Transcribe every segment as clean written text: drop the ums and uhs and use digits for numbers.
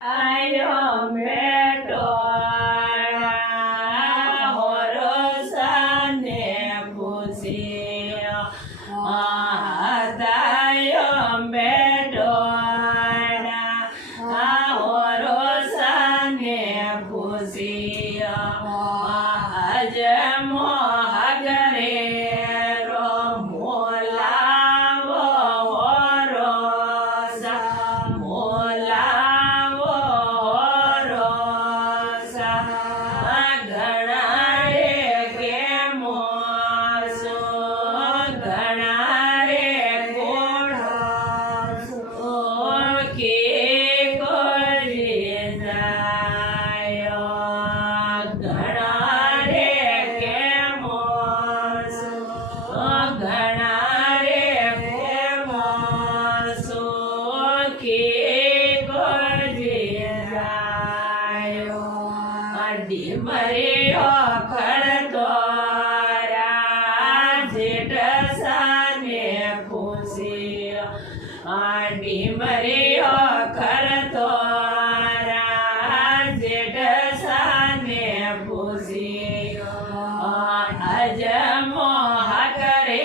આયો મેટો હોરસાને પૂછી હાથાયો મેટો હોરસાને પૂછી આજ મોહગરે મરિયો ખરતો જેઠ સાને પૂછી આડી મરિયો ખરતો જેઠ સાને પૂછી આજ મોહ કરે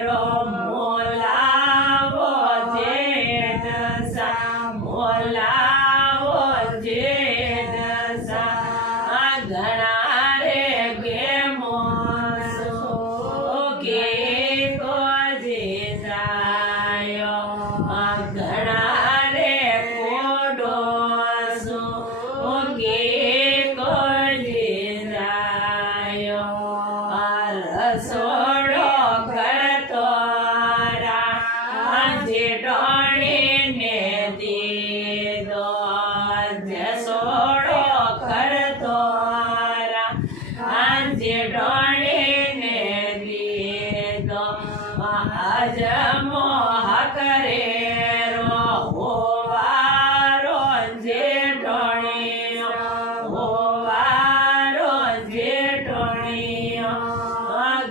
રો મોલાવો જેઠ સા મોલાવો જેઠ ઘણા રે ગેમો કે કોજે જાયો ઘણા રે કોડો કે કોજે જાયો રસોડો કરતો જેઠાણીને દીધો જસોડો કરતો જેઠાણીને દીધો આજ મોહ કરે રો હોવારો જેઠાણી હોવારો જેઠાણી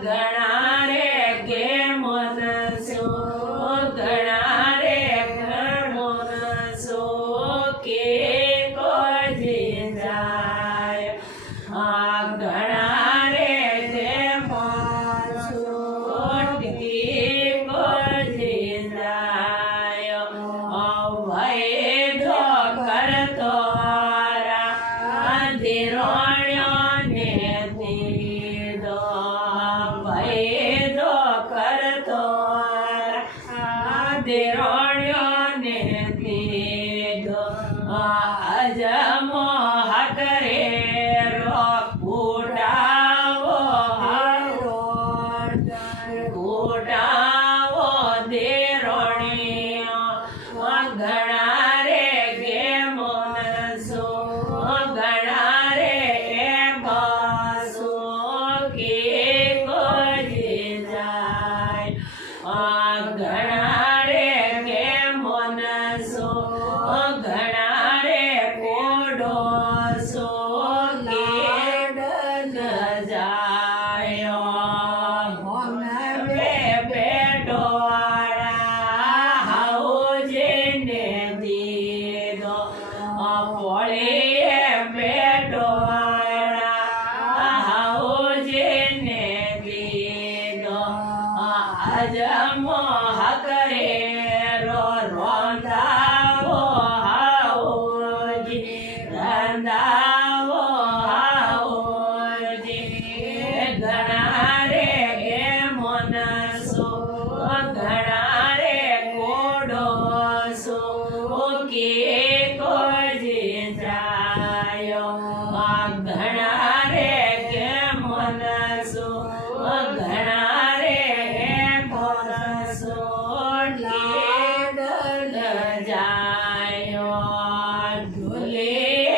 ઘણા રે ગેમો ઘણા રે ગમો કે કોજે જાય ઘણા રે ગેમો કોજે જાય વૈધો કરતો ધીરોણ્યોને દીધો વૈધો કરતો ધીરોણ્યોને દીધો આજ મોહ કરે રો ઉડાવો ઉડાવો દેરોણીઓ ઘણા રે ગેમો ઘણા રે બસો કે કોજે જાય ઘણા રે ગેમો ઘણા રે કોડો પોળે